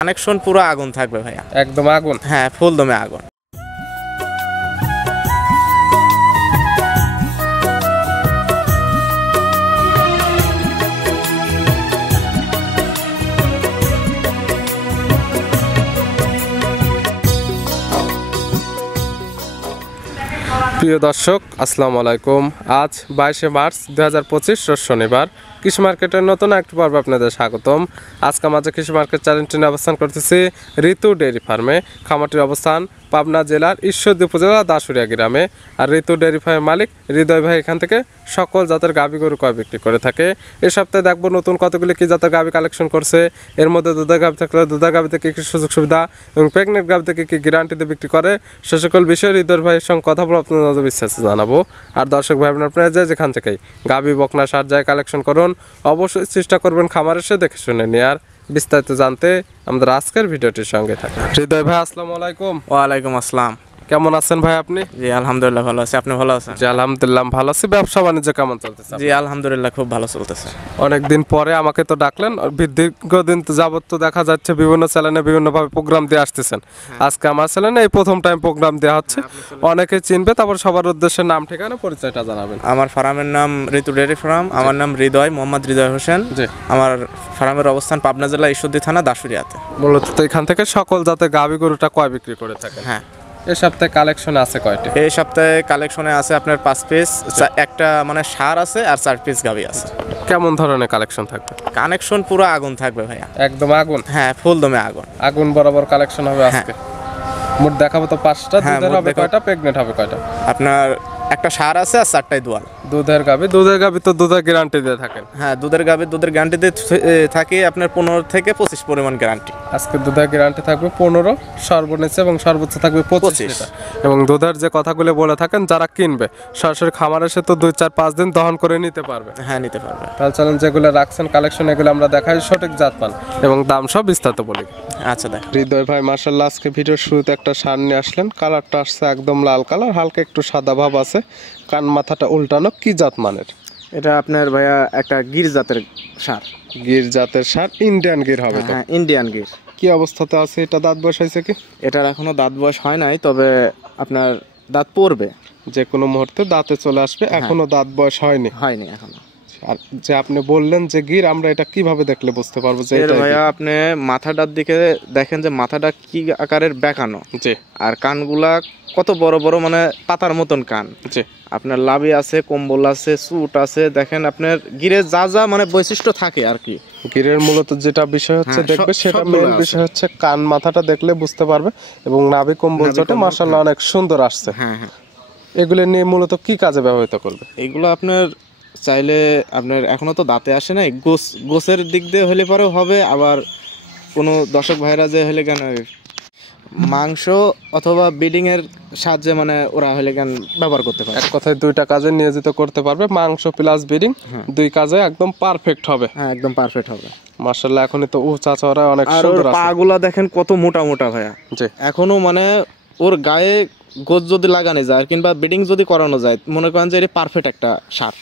Connection পুরো আগুন থাকবে ভাইয়া, একদম আগুন। হ্যাঁ ফুল দমে আগুন। প্রিয় দর্শক আসসালামু আলাইকুম। আজ 22শে মার্চ 2025 রোজ শনিবার। কৃষি মার্কেটের নতুন একটি পর্ব আপনাদের স্বাগতম। আজকে আমাদের কৃষি মার্কেট চ্যানেলটি নিয়ে অবস্থান করতেছি ঋতু ডেয়ারি ফার্মে। খামারটির অবস্থান পাবনা জেলার ঈশ্বরদী উপজেলা দাসুরিয়া গ্রামে। আর ঋতু ডেয়ারি ফার্মের মালিক হৃদয় ভাই এখান থেকে সকল জাতের গাভী গরু ক্রয় বিক্রি করে থাকে। এই সপ্তাহে দেখবো নতুন কতগুলি কি জাতের গাভী কালেকশন করছে, এর মধ্যে দুধের গাভী থাকলে দুধের গাভী থেকে কি সুযোগ সুবিধা এবং প্রেগনেন্ট গাভী থেকে কি গ্যারান্টিতে বিক্রি করে, সে সকল বিষয়ে হৃদয় ভাইয়ের সঙ্গে কথা বলে আপনাদের বিশ্বাসে জানাবো। আর দর্শক ভাই আপনারা যেখান থেকেই গাভী বকনা সার যায় কালেকশন করুন, অবশ্যই চেষ্টা করবেন খামার এসে দেখে শুনে নিয়ে। আর বিস্তারিত জানতে আমাদের আজকের ভিডিওটির সঙ্গে থাকুন। হৃদয় ভাই আসসালামু আলাইকুম। ওয়ালাইকুম আসসালাম। কেমন আছেন ভাই আপনি? জি আলহামদুলিল্লাহ ভালো আছি, আপনি ভালো আছেন? জি আলহামদুলিল্লাহ ভালো আছি। ব্যবসা বাণিজ্য কেমন চলতেছে? জি আলহামদুলিল্লাহ খুব ভালো চলতেছে। অনেকদিন পরে আমাকে তো ডাকলেন, দীর্ঘদিন যাবত তো দেখা যাচ্ছে বিভিন্ন চ্যানেলে বিভিন্নভাবে প্রোগ্রাম দিয়ে আসতেছেন। আজকে আমার চ্যানেলে এই প্রথম টাইম প্রোগ্রাম দেওয়া হচ্ছে, অনেকে চিনবে। তারপর সবার উদ্দেশ্যে নাম ঠিকানা পরিচয়টা জানাবেন। আমার ফার্মের নাম ঋতু ডেয়ারি ফার্ম, আমার নাম হৃদয়, মোহাম্মদ হৃদয় হোসেন। জি। আমার ফার্মের অবস্থান পাবনা জেলা ঈশ্বরদী থানা দাসুরিয়াতে। মূলত তো এখান থেকে সকল জাতের গাভী গরুটা কয় বিক্রি করে থাকে? হ্যাঁ। এই সপ্তাহে কালেকশন আছে কয়টি? এই সপ্তাহে কালেকশনে আছে আপনার 5 পিস, একটা মানে সার আছে আর 4 পিস গাভী আছে। কেমন ধরনের কালেকশন থাকবে? কানেকশন পুরো আগুন থাকবে ভাইয়া, একদম আগুন। হ্যাঁ ফুল দমে আগুন। আগুন বরাবর কালেকশন হবে আজকে। মোট দেখাবো তো 5টা। হ্যাঁ, দুধের হবে কয়টা, প্রেগনেন্ট হবে কয়টা? আপনার একটা সার আছে আর 4টাই দোয়াল। দুধের গাভী তো দুধের গ্যারান্টি দিয়ে থাকেন? হ্যাঁ দুধের গ্যারান্টিতে থাকে আপনার 15 থেকে 25 পরিমাণ গ্যারান্টি। আজকে দুধের গ্যারান্টি থাকবে 15 সর্বনিম্ন এবং সর্বোচ্চ থাকবে 25 লিটার। এবং দুধের যে কথাগুলো বলে থাকেন, যারা কিনবে সরাসরি খামার এসে তো 2-4-5 দিন দহন করে নিতে পারবে। হ্যাঁ নিতে পারবে। তাহলে চলেন যেগুলো রাখছেন কালেকশন, এগুলো আমরা দেখাই, সঠিক জাতমান এবং দাম সব বিস্তারিত বলি। আচ্ছা দেখ হৃদয় ভাই মাশাআল্লাহ আজকে ভিডিওর শুরুতে একটা সার নিয়ে আসলেন। কালারটা আসছে একদম লাল কালার, হালকা একটু সাদা ভাব আছে, কান মাথাটা উল্টানো। কি জাত মানের এটা? আপনার ভাইয়া একটা গির জাতের সার। গির জাতের সার, ইন্ডিয়ান গির হবে তো? হ্যাঁ ইন্ডিয়ান গির। কি অবস্থাতে আছে এটা? দাঁত বয়স হয়েছে কি? এটার এখনো দাঁত বয়স হয় নাই, তবে আপনার দাঁত পড়বে যে কোনো মুহূর্তে দাঁতে চলে আসবে। এখনো দাঁত বয়স হয়নি এখনো। আর যে আপনি বললেন যে গির, আমরা এটা কিভাবে দেখলে বুঝতে পারবো যে এটা? ভাইয়া আপনি মাথাটার দিকে দেখেন যে মাথাটা কি আকারের বেঁকানো, জি, আর কানগুলা কত বড় বড়, মানে পাতার মতন কান। জি। আপনার লাভি আছে, কম্বল আছে, সুট আছে। দেখেন আপনার গিরে যা যা মানে বৈশিষ্ট্য থাকে আর কি। গিরের মূলত যেটা বিষয় হচ্ছে দেখবে, সেটা মেইন বিষয় হচ্ছে কান মাথাটা দেখলে বুঝতে পারবে। এবং নাভি কম্বল চটে মাশাআল্লাহ অনেক সুন্দর আসছে। হ্যাঁ হ্যাঁ। এগুলো নিয়ে মূলত কি কাজে ব্যবহৃত করবে? এগুলো আপনার চাইলে আপনার এখনো তো দাঁতে আসে নাই, গোছের দিক দিয়ে হলে পরেও হবে। আবার কোনো দর্শক ভাইরা যে হলে কেন মাংস অথবা ব্রিডিং এর সাহায্যে মানে ওরা হলে কেন ব্যবহার করতে পারে। এক কথায় দুইটা কাজে নিয়োজিত করতে পারবে, মাংস প্লাস ব্রিডিং, দুই কাজে একদম পারফেক্ট হবে। হ্যাঁ একদম পারফেক্ট হবে মাশাআল্লাহ। এখনই তো উঁচা চওড়া অনেক আর সুন্দর ওর আছে। পাগুলা দেখেন কত মোটা মোটা ভাইয়া। জি। এখনো মানে ওর গায়ে গোছ যদি লাগানো যায় কিংবা ব্রিডিং যদি করানো যায়, মনে করেন যে এটা পারফেক্ট একটা সার।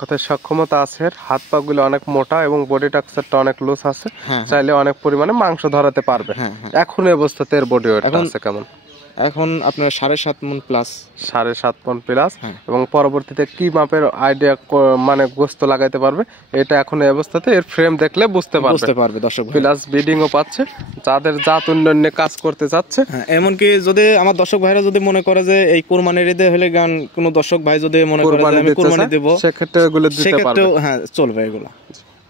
কথায় সক্ষমতা আছে, হাত পা গুলো অনেক মোটা এবং বডি স্ট্রাকচারটা অনেক লুজ আছে। চাইলে অনেক পরিমাণে মাংস ধরাতে পারবে। এখন এই অবস্থাতে এর বডি ওয়েট আছে কেমন? এখন আপনার 7.5 মণ প্লাস। 7.5 মণ প্লাস। এবং পরবর্তীতে কি মাপের আইডিয়া মানে গোস্ত লাগাইতে পারবে, এটা এখন এই অবস্থাতে এর ফ্রেম দেখলে বুঝতে পারবে দর্শক। প্লাস ব্রিডিংও পাচ্ছে, যাদের জাত উন্নয়নে কাজ করতে যাচ্ছে। এমনকি যদি আমার দর্শক ভাইরা যদি মনে করে যে এই কুরবানির ঈদে হলে গান, কোনো দর্শক ভাই যদি মনে করে যে আমি কুরবানি দেব, সেক্ষেত্রে এগুলো দিতে পারবে। হ্যাঁ চলবে এগুলো।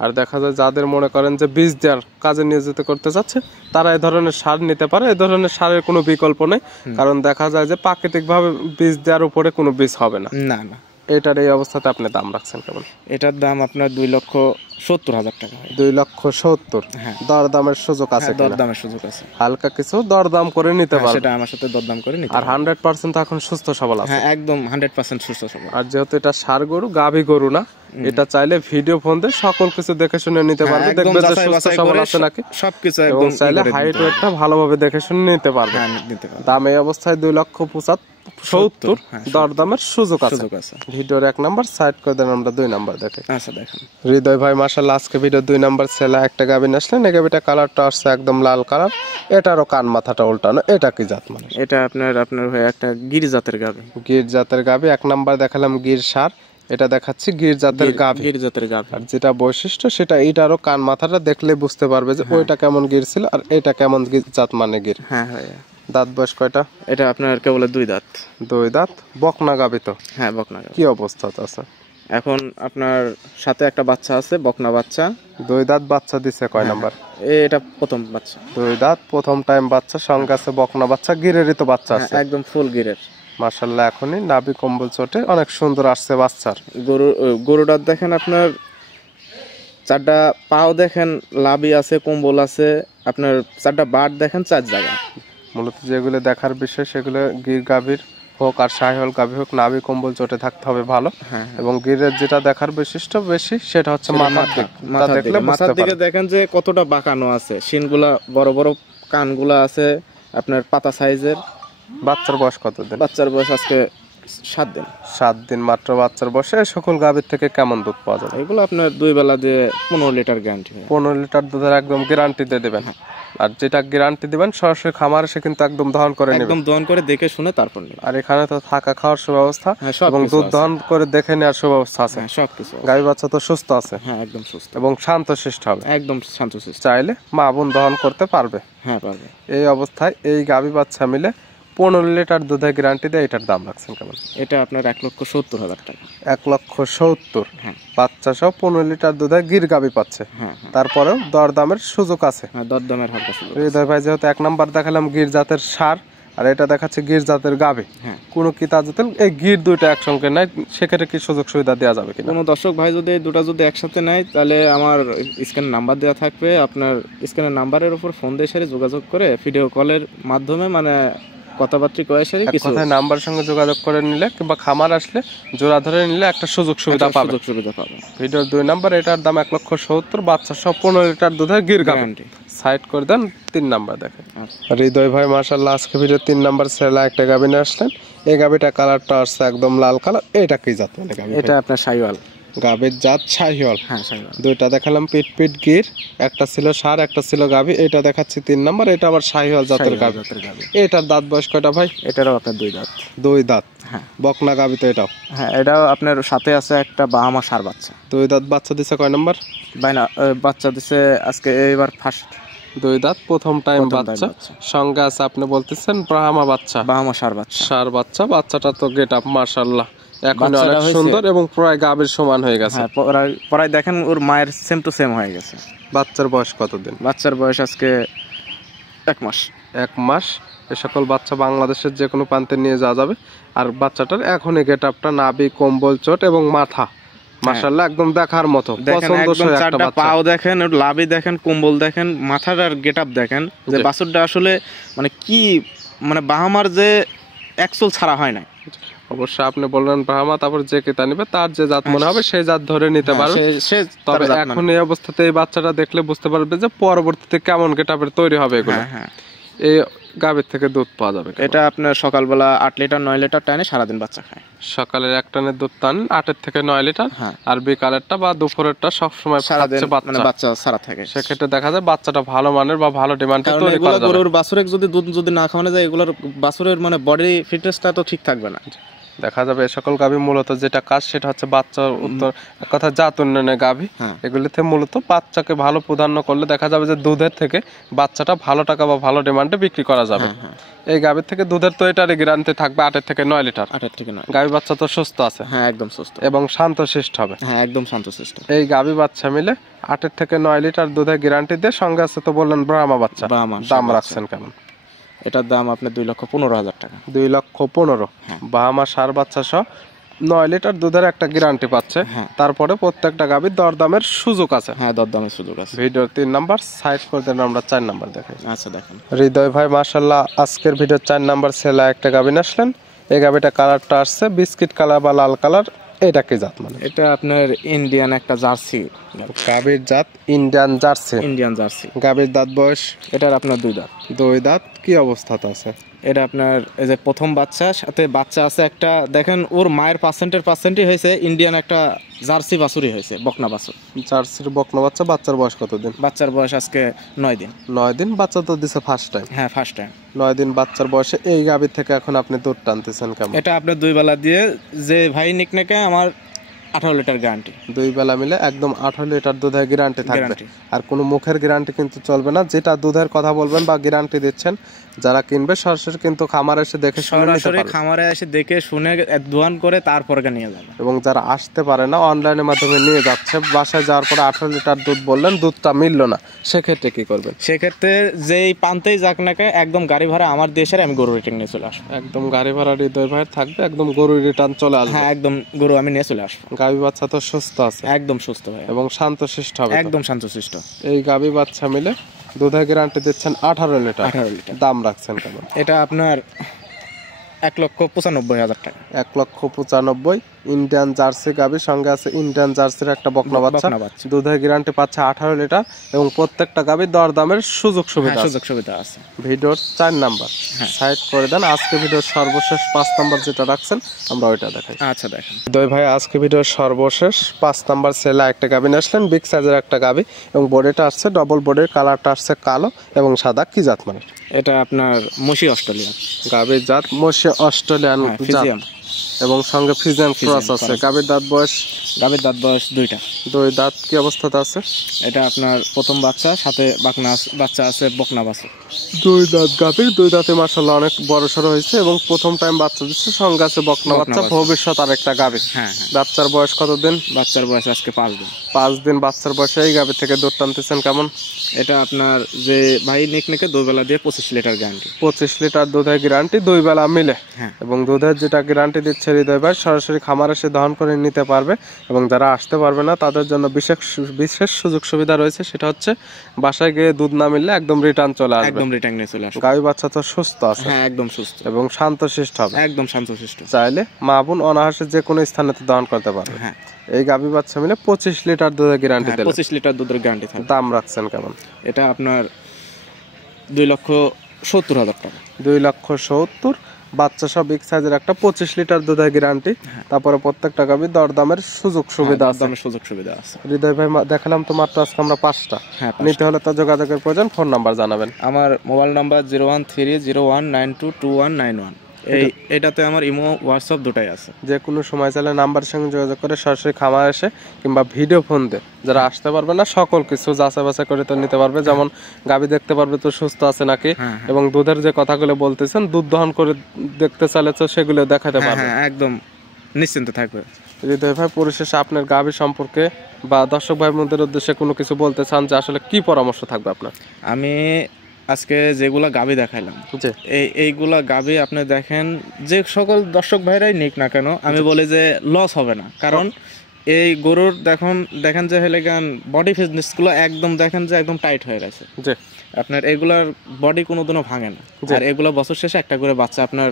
আর দেখা যায় যাদের মনে করেন যে বীজ দেওয়ার কাজে নিয়োজিত করতে চাচ্ছে, তারা এই ধরনের সার নিতে পারে। এই ধরনের সারের কোনো বিকল্প নেই, কারণ দেখা যায় যে প্রাকৃতিকভাবে বীজ দেওয়ার উপরে কোনো বীজ হবে না। না না। এটার এই অবস্থাতে আপনি দাম রাখছেন কেমন? এটার দাম আপনার 2,70,000 টাকা। 2,70,000। দরদামের সুযোগ আছে? দরদামের সুযোগ আছে, হালকা কিছু দরদাম করে নিতে পারবে। সেটা আমার সাথে দরদাম করে নিতে। আর 100% এখন সুস্থ সবল আছে? হ্যাঁ একদম 100% সুস্থ সবল। আর যেহেতু এটা ষাঁড় গরু, গাভী গরু না, এটা চাইলে ভিডিও ফোন দিয়ে সকল কিছু দেখে শুনে নিতে পারবে, দেখবে যে সুস্থ সবল আছে নাকি সবকিছু এবং একদম চাইলে হাইট ওয়েটটা ভালোভাবে দেখে শুনে নিতে পারবে। নিতে পারবে। দাম এই অবস্থায় 2,75,000, দরদামের সুযোগ আছে। ভিডিওর 1 নাম্বার সাইড করে দেন, আমরা 2 নাম্বার দেখে। আচ্ছা দেখেন হৃদয় ভাই মাশাআল্লাহ আজকে ভিডিও 2 নাম্বার ছেলে একটা গাভী আসলেন। এই গাভীটা কালারটা আসছে একদম লাল কালার, এটারও কান মাথাটা উল্টানো। এটা কি জাত মানে? এটা আপনার হয়ে একটা গির জাতের গাভী। গির জাতের গাভী। 1 নাম্বার দেখালাম গির সার, এটা দেখাচ্ছি গির জাতের গাভী। গির জাতের গাভী। আর যেটা বৈশিষ্ট্য সেটা এটারও কান মাথাটা দেখলে বুঝতে পারবে যে ওইটা কেমন গির ছিল আর এটা কেমন জাত মানে গির। হ্যাঁ হ্যাঁ। দাঁত বয়স কয়টা? এটা আপনার কেবল 2 দাঁত। 2 দাঁত। বকনা গাভী তো? হ্যাঁ বকনা গাভী। কি অবস্থাতে আছে এখন? আপনার সাথে একটা বাচ্চা আছে, বকনা বাচ্চা। 2 দাঁত। বাচ্চা দিছে কয় নাম্বার? এটা প্রথম বাচ্চা। 2 দাঁত, প্রথম টাইম বাচ্চা। সঙ্গে আছে বকনা বাচ্চা, গিরেরই তো বাচ্চা আছে? একদম ফুল গিরের। মাশাআল্লাহ এখনই নাভি কম্বল চটে অনেক সুন্দর আসছে বাচ্চার। গরুটার দেখেন আপনার 4টা পাও দেখেন, লাভি আছে, কম্বল আছে। আপনার 4টা বাট দেখেন 4 জায়গা। মূলত যেগুলো দেখার বিষয় সেগুলো গির গাভীর হোক আর শাহিওয়াল গাভী হোক, নাভি কম্বল চটে থাকতে হবে ভালো। এবং গিরের যেটা দেখার বৈশিষ্ট্য বেশি সেটা হচ্ছে মাথার দিক। মাথার দিকে দেখেন যে কতটা বাঁকানো আছে, শিনগুলা বড় বড়, কানগুলা আছে আপনার পাতা সাইজের। বাচ্চার বয়স কতদিন? বাচ্চার বয়স আজকে 7 দিন। 7 দিন মাত্র বাচ্চার বয়সে। সকল গাভীর থেকে কেমন দুধ পাওয়া যাবে? এগুলো আপনার 2 বেলা দিয়ে 15 লিটার গ্যারান্টি। 15 লিটার দুধের একদম গ্যারান্টি দিয়ে দেবেন। আর যেটা গ্যারান্টি দিবেন সরাসরি খামার এসে কিন্তু একদম দহন করে নেবেন, একদম দহন করে দেখে শুনে তারপর নেবেন। আর এখানে তো থাকা খাওয়ার সুব্যবস্থা এবং দুধ দহন করে দেখে নেওয়ার সুব্যবস্থা আছে। সবকিছু। গাভী বাচ্চা তো সুস্থ আছে? হ্যাঁ একদম সুস্থ এবং শান্তশিষ্ট হবে? একদম শান্তশিষ্ট। চাইলে মা বোন দহন করতে পারবে? হ্যাঁ পারবে। এই অবস্থায় এই গাভী বাচ্চা মিলে 15 লিটার দুধের গ্যারান্টি দেয়। এটার দাম রাখছেন কেমন? এটা আপনার 1,70,000 টাকা। 1,70,000। হ্যাঁ। বাচ্চা সহ 15 লিটার দুধের গির গাভী পাচ্ছে। হ্যাঁ। তারপরেও দরদামের সুযোগ আছে? হ্যাঁ দরদামের হালকা সুযোগ। হৃদয় ভাই যেহেতু 1 নাম্বার দেখালাম গির জাতের সার, আর এটা দেখাচ্ছে গির জাতের গাভী, কোনো কি তাজুতেল এই গির দুইটা একসঙ্গে নাই, সেক্ষেত্রে কি সুযোগ সুবিধা দেওয়া যাবে কিনা? কোনো দর্শক ভাই যদি দুটা যদি একসাথে নেয় তাহলে আমার স্ক্যানের নাম্বার দেওয়া থাকবে, আপনার স্ক্যানের নাম্বারের উপর ফোন দিয়ে সারি যোগাযোগ করে ভিডিও কলের মাধ্যমে মানে কথাবার্তা কয়ে সারি কিছু কথায় নাম্বারের সঙ্গে যোগাযোগ করে নিলে কিংবা খামার আসলে জোড়া ধরে নিলে একটা সুযোগ সুবিধা পাবে। ভিডিওর 2 নাম্বার, এটার দাম 1,70,000, বাচ্চা সহ 15 লিটার দুধের গির গাভী। সাইড করে দেন। 3 নাম্বার দেখেন। হৃদয় ভাই মাশাআল্লাহ আজকে ভিডিও 3 নাম্বার ছেলে একটা গাভী নিয়ে আসলেন। এই গাভীটা কালারটা আসছে একদম লাল কালার। এটা কি জাত মানে গাভী? এটা আপনার শাহিওয়াল গাভীর জাত শাহিওয়াল। হ্যাঁ শাহিওয়াল। 2টা দেখালাম পিট গির, একটা ছিল ষাঁড় একটা ছিল গাভী। এটা দেখাচ্ছি 3 নাম্বার, এটা আবার শাহিওয়াল জাতের গাভী। এটার দাঁত বয়স কয়টা ভাই? এটারও আপনার 2 দাঁত। 2 দাঁত। হ্যাঁ। বকনা গাভী তো এটাও? হ্যাঁ এটাও আপনার সাথে আছে একটা বাহামা ষাঁড় বাচ্চা। 2 দাঁত। বাচ্চা দিছে কয় নাম্বার? বাইনা বাচ্চা দিছে আজকে এবার ফার্স্ট। 2 দাঁত, প্রথম টাইম বাচ্চা। সঙ্গে আছে আপনি বলতেছেন ব্রাহ্মা বাচ্চা, বাহামা ষাঁড় বাচ্চা। ষাঁড় বাচ্চা। বাচ্চাটা তো গেট আপ মাশাআল্লাহ এখন অনেক সুন্দর এবং প্রায় গাভীর সমান হয়ে গেছে। হ্যাঁ প্রায় দেখেন ওর মায়ের সেম টু সেম হয়ে গেছে। বাচ্চার বয়স কতদিন? বাচ্চার বয়স আজকে 1 মাস। 1 মাস। এ সকল বাচ্চা বাংলাদেশের যে কোনো প্রান্তে নিয়ে যাওয়া যাবে। আর বাচ্চাটার এখনই গেট আপটা, নাভি কম্বল চট এবং মাথা মাশাআল্লাহ একদম দেখার মতো পছন্দসই একটা বাচ্চা। পাও দেখেন, ওর লাভি দেখেন, কম্বল দেখেন, মাথার আর গেটআপ দেখেন যে বাছুরটা আসলে মানে কি মানে বাহামার যে একচুল ছাড়া হয় না। অবশ্যই আপনি বললেন ব্রাহ্মা, তারপর যে কেতা নিবে তার যে জাত মনে হবে সেই জাত ধরে নিতে পারবে। তবে এখন এই অবস্থাতে এই বাচ্চাটা দেখলে বুঝতে পারবে যে পরবর্তীতে কেমন গেটআপের তৈরি হবে এগুলো। এই গাভীর থেকে দুধ পাওয়া যাবে। এটা আপনার সকালবেলা 8 লিটার 9 লিটার টানে সারাদিন বাচ্চা খায়। সকালের 1 টানের দুধ টান 8 থেকে 9 লিটার, আর বিকালেরটা বা দুপুরেরটা সবসময় সারাদিন মানে বাচ্চা সারা থাকে। সেক্ষেত্রে দেখা যায় বাচ্চাটা ভালো মানের বা ভালো ডিমান্ডে তৈরি করা যাবে। গরুর বাছুরের যদি দুধ যদি না খাওয়ানো যায় এগুলোর বাছুরের মানে বডি ফিটনেসটা তো ঠিক থাকবে না। দেখা যাবে এই সকল গাভী মূলত যেটা কাজ সেটা হচ্ছে বাচ্চার উত্তর কথা জাত উন্নয়নের গাভী। এগুলিতে মূলত বাচ্চাকে ভালো প্রাধান্য করলে দেখা যাবে যে দুধের থেকে বাচ্চাটা ভালো টাকা বা ভালো ডিমান্ডে বিক্রি করা যাবে। এই গাভীর থেকে দুধের তো এটারই গ্যারান্টি থাকবে 8 থেকে 9 লিটার। 8 থেকে 9 গাভী বাচ্চা তো সুস্থ আছে? হ্যাঁ একদম সুস্থ এবং শান্তশিষ্ট হবে। হ্যাঁ একদম শান্তশিষ্ট। এই গাভী বাচ্চা মিলে 8 থেকে 9 লিটার দুধের গ্যারান্টি দিয়ে সঙ্গে আছে তো বললেন ব্রাহ্মা বাচ্চা। দাম রাখছেন কেমন? এটার দাম আপনার 2,15,000 টাকা। 2,15,000। বাহামা ষাঁড় বাচ্চা সহ 9 লিটার দুধের একটা গ্যারান্টি পাচ্ছে। তারপরে প্রত্যেকটা গাভীর দরদামের সুযোগ আছে। হ্যাঁ দরদামের সুযোগ আছে। ভিডিওর 3 নাম্বার সাইড করে দেন, আমরা 4 নাম্বার দেখাই। আচ্ছা দেখেন। হৃদয় ভাই মাশাআল্লাহ আজকের ভিডিওর 4 নাম্বার ছেলে একটা গাভী আসলেন। এই গাভীটা কালারটা আসছে বিস্কিট কালার বা লাল কালার। এটা কি জাত মানে? এটা আপনার ইন্ডিয়ান একটা জার্সি, গাভীর জাত ইন্ডিয়ান জার্সি। Indian jersey. গাভীর দাঁত বয়স? এটার আপনার 2 দাঁত। 2 দাঁত। কি অবস্থাতে আছে? এটা আপনার এই যে প্রথম বাচ্চা, সাথে বাচ্চা আছে একটা, দেখেন ওর মায়ের পার্সেন্টই হয়েছে ইন্ডিয়ান একটা জার্সি বাছুরই হয়েছে, বকনা বাছুর। জার্সির বকনা বাচ্চা। বাচ্চার বয়স কতদিন? বাচ্চার বয়স আজকে 9 দিন। 9 দিন। বাচ্চা তো দিছে ফার্স্ট টাইম? হ্যাঁ, ফার্স্ট টাইম। 9 দিন বাচ্চার বয়সে এই গাভীর থেকে এখন আপনি দুধ টানতেছেন কেমন? এটা আপনার 2 বেলা দিয়ে, যে ভাই নিকনেকে আমার 18 লিটার গ্যারান্টি। 2 বেলা মিলে একদম 18 লিটার দুধের গ্যারান্টি থাকবে। গ্যারান্টি। আর কোনো মুখের গ্যারান্টি কিন্তু চলবে না। যেটা দুধের কথা বলবেন বা গ্যারান্টি দিচ্ছেন, যারা কিনবে সরাসরি কিন্তু খামারে এসে দেখে শুনে নিতে সরাসরি পারবে। খামারে এসে দেখে শুনে দোয়ান করে তারপরে নিয়ে যাবে। এবং যারা আসতে পারে না, অনলাইনের মাধ্যমে নিয়ে যাচ্ছে, বাসায় যাওয়ার পরে 18 লিটার দুধ বললেন, দুধটা মিললো না, সেক্ষেত্রে কি করবেন? সেক্ষেত্রে যেই পান্তেই যাক নাকি একদম গাড়ি ভাড়া আমার দিয়ে এসে আমি গরু রিটার্ন নিয়ে চলে আসবো। একদম গাড়ি ভাড়া হৃদয় ভাইয়ের থাকবে, একদম গরু রিটার্ন চলে আসবে। হ্যাঁ, একদম গরু আমি নিয়ে চলে আসবো। গাভী বাচ্চা তো সুস্থ আছে? একদম সুস্থ ভাই, এবং শান্তশিষ্ট হবে তো? একদম শান্তশিষ্ট। এই গাভী বাচ্চা মিলে দুধের গ্যারান্টি দিচ্ছেন 18 লিটার। 18 লিটার। দাম রাখছেন কেমন? এটা আপনার 1,95,000 টাকা। 1,95,000। ইন্ডিয়ান জার্সি গাভী, সঙ্গে আছে ইন্ডিয়ান জার্সির একটা বকনা বাচ্চা। দুধের গ্যারান্টি পাচ্ছে 18 লিটার এবং প্রত্যেকটা গাভীর দরদামের সুযোগ সুবিধা সুযোগ সুবিধা আছে। ভিডিওর 4 নাম্বার সাইড করে দেন। আজকে ভিডিওর সর্বশেষ 5 নাম্বার যেটা রাখছেন আমরা ওইটা দেখাই। আচ্ছা, দেখেন হৃদয় ভাই, আজকে ভিডিওর সর্বশেষ 5 নাম্বার সেলে একটা গাভী নিয়ে আসলেন, বিগ সাইজের একটা গাভী, এবং বডিটা আসছে ডবল বডির, কালারটা আসছে কালো এবং সাদা। কি জাত মানে? এটা আপনার মশি অস্ট্রেলিয়ান। গাভীর জাত মশি অস্ট্রেলিয়ান ফিজিয়াম এবং সঙ্গে ফিজিয়ান ক্রস আছে। গাভীর দাঁত বয়স? গাভীর দাঁত বয়স 2টা। 2 দাঁত। কি অবস্থাতে আছে? এটা আপনার প্রথম বাচ্চা, সাথে বাচ্চা আছে বকনা বাছুর। 2 দাঁত গাভীর। 2 দাঁতে মাশাআল্লাহ অনেক বড় সড়ো হয়েছে এবং প্রথম টাইম বাচ্চা দিচ্ছে, সঙ্গে আছে বকনা বাচ্চা, ভবিষ্যৎ আর একটা গাভী। হ্যাঁ। বাচ্চার বয়স কতদিন? বাচ্চার বয়স আজকে 5 দিন। 5 দিন বাচ্চার বয়সে এই গাভী থেকে দুধ টানতেছেন কেমন? এটা আপনার যে ভাই নিকনেকে 2 বেলা দিয়ে 25 লিটার গ্যারান্টি। 25 লিটার দুধের গ্যারান্টি 2 বেলা মিলে। হ্যাঁ। এবং দুধের যেটা গ্যারান্টি দিচ্ছে হৃদয় ভাই, সরাসরি খামার এসে দহন করে নিতে পারবে। এবং যারা আসতে পারবে না তাদের জন্য বিশেষ সুযোগ সুবিধা রয়েছে, সেটা হচ্ছে বাসায় গিয়ে দুধ না মিললে একদম রিটার্ন চলে আসবে। একদম রিটার্ন নিয়ে চলে আসবে। গাভী বাচ্চা তো সুস্থ আছে? হ্যাঁ, একদম সুস্থ এবং শান্তশিষ্ট হবে? একদম শান্তশিষ্ট। চাইলে মা বোন অনায়াসে যে কোনো স্থানে তো দহন করতে পারবে। হ্যাঁ। এই গাভী বাচ্চা মিলে 25 লিটার দুধের গ্যারান্টি দিলেন। 25 লিটার দুধের গ্যারান্টি থাকবে। দাম রাখছেন কেমন? এটা আপনার 2,70,000 টাকা। 2,70,000। বাচ্চা সব বিগ সাইজের একটা 25 লিটার দুধের গ্যারান্টি। তারপরে প্রত্যেকটা গাভীর দরদামের সুযোগ সুবিধা আছে। দরদামের সুযোগ সুবিধা আছে। হৃদয় ভাই, দেখালাম তো মাত্র আজকে আমরা 5টা। হ্যাঁ, নিতে হলে তো যোগাযোগের প্রয়োজন। ফোন নাম্বার জানাবেন। আমার মোবাইল নাম্বার 01301922191। এটাতে আমার ইমো হোয়াটসঅ্যাপ দুটাই আছে। যে কোনো সময় চাইলে নাম্বারের সঙ্গে যোগাযোগ করে সরাসরি খামার এসে কিংবা ভিডিও ফোন দিয়ে যারা আসতে পারবে না সকল কিছু যাচাই বাছাই করে তো নিতে পারবে। যেমন গাভী দেখতে পারবে তো সুস্থ আছে নাকি, এবং দুধের যে কথাগুলো বলতেছেন দুধ দহন করে দেখতে চাইলে তো সেগুলো দেখাতে পারবে। হ্যাঁ, একদম নিশ্চিন্ত থাকবে। হৃদয় ভাই, পরিশেষে আপনার গাভী সম্পর্কে বা দর্শক ভাই বোনদের উদ্দেশ্যে কোনো কিছু বলতে চান যে আসলে কি পরামর্শ থাকবে আপনার? আমি আজকে যেগুলা গাভী দেখাইলাম, এইগুলা গাভী আপনি দেখেন, যে সকল দর্শক ভাইরাই নিক না কেন, আমি বলি যে লস হবে না। কারণ এই গরুর দেখেন যে হেলেগান বডি ফিটনেস গুলো একদম দেখেন যে একদম টাইট হয়ে গেছে। আপনার এগুলার বডি কোনোদিনও ভাঙে না। আর এগুলো বছর শেষে একটা করে বাচ্চা আপনার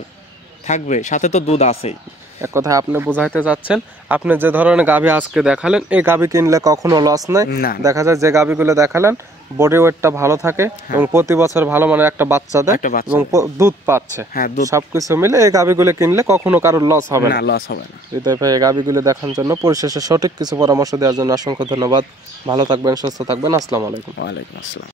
থাকবে, সাথে তো দুধ আছেই। এক কথা আপনি বোঝাইতে যাচ্ছেন, আপনি যে ধরনের গাভী আজকে দেখালেন, এই গাভী কিনলে কখনো লস নাই। দেখা যায় যে গাভীগুলো দেখালেন বডি ওয়েটটা ভালো থাকে এবং প্রতি বছর ভালো মানের একটা বাচ্চা দেয় এবং দুধ পাচ্ছে। হ্যাঁ, সবকিছু মিলে এই গাভীগুলো কিনলে কখনো কারোর লস হবে না। লস হবে না। হৃদয় ভাই, এই গাভীগুলো দেখার জন্য, পরিশেষে সঠিক কিছু পরামর্শ দেওয়ার জন্য অসংখ্য ধন্যবাদ। ভালো থাকবেন, সুস্থ থাকবেন। আসসালামু আলাইকুম। ওয়ালাইকুম আসসালাম।